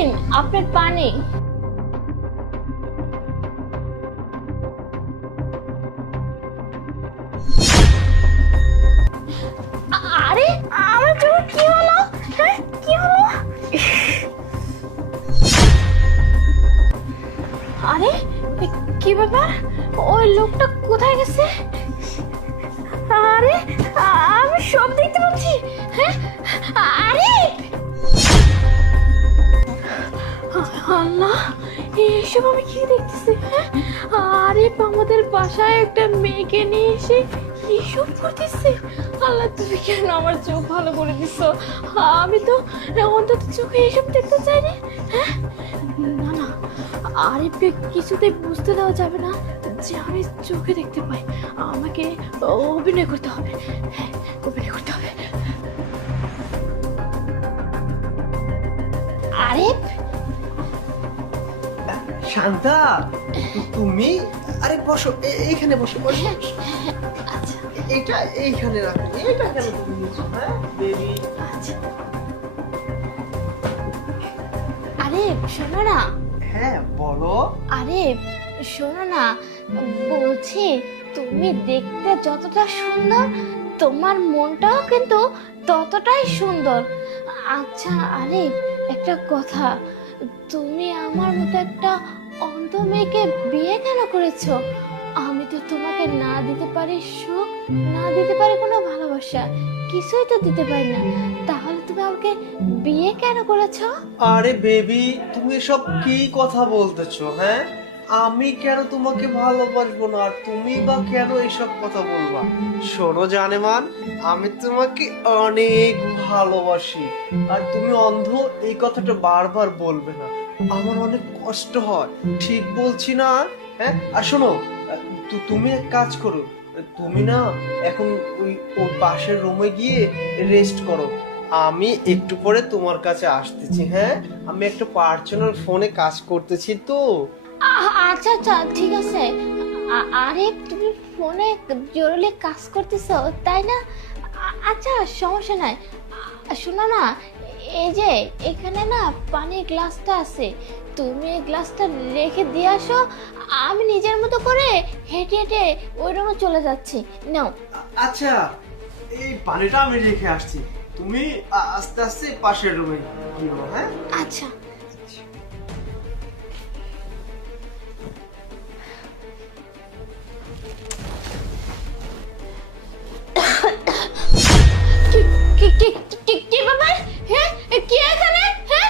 নিন আপনার পানি। আরে আমার চোখে কি হলো? হ্যাঁ কি হলো? আরে কি ব্যাপার, ওই লোকটা কোথায় গেছে? আরে আমি সব দেখতে পাচ্ছি। হ্যাঁ আরে আল্লাহ, এসব আমি কি দেখতেছি? হ্যাঁ আরে আমাদের বাসায় একটা মেয়েকে নিয়ে এসে এসব করতেছে। আল্লাহ তুমি কেন আমার চোখ ভালো করে দিছো? আমি তো অন্তত চোখে এসব দেখতে চাইনি। হ্যাঁ না না, আরিফকে কিছুতেই বুঝতে দেওয়া যাবে না যে আমি চোখে দেখতে পাই। আমাকে অভিনয় করতে হবে। হ্যাঁ অভিনয় করতে হবে। আরিফ শান্তা, তুমি? আরে বসো, এইখানে বসো বসো। আচ্ছা এটা এইখানে রাখো। এটা কেন তুমি নিচ্ছো? হ্যাঁ বেবি। আচ্ছা। আরিফ শোনো না। হ্যাঁ বলো। আরে শোনো না, বলছি তুমি দেখতে যতটা সুন্দর তোমার মনটাও কিন্তু ততটাই সুন্দর। আচ্ছা আরে একটা কথা, তুমি আমার মতো একটা অন্ধ মেয়েকে বিয়ে কেন করেছো? আমি তো তোমাকে না দিতে পারি সুখ, না দিতে পারি কোনো ভালোবাসা, কিছুই তো দিতে পারি না, তাহলে তুমি আমাকে বিয়ে কেন করেছো? আরে বেবি, তুমি সব কি কথা বলতেছো? হ্যাঁ আমি কেন তোমাকে ভালোবাসবো না, আর তুমি বা কেন এইসব কথা বলবা? শোনো জানেমান, আমি তোমাকে অনেক ভালোবাসি, আর তুমি অন্ধ এই কথাটা বারবার বলবে না। আমার অনেক কষ্ট হয়, ঠিক বলছি না? হ্যাঁ আর শোনো, তুমি এক কাজ করো, তুমি না এখন ওই পাশের রুমে গিয়ে রেস্ট করো। আমি একটু পরে তোমার কাছে আসতেছি। হ্যাঁ আমি একটা পার্সোনাল ফোনে কাজ করতেছি তো। আচ্ছা আচ্ছা ঠিক আছে। আরে তুমি ফোনে জরুরি কাজ করতেছো তাই না? আচ্ছা সমস্যা নাই। শোনো না, এই যে এখানে না পানির গ্লাসটা আছে, তুমি এই গ্লাসটা রেখে দিয়ে আসো, আমি নিজের মতো করে হেঁটে হেঁটে ওই রুমে চলে যাচ্ছি। নাও। আচ্ছা এই পানিটা আমি রেখে আসছি, তুমি আস্তে আস্তে পাশের রুমে গিয়ে। হ্যাঁ আচ্ছা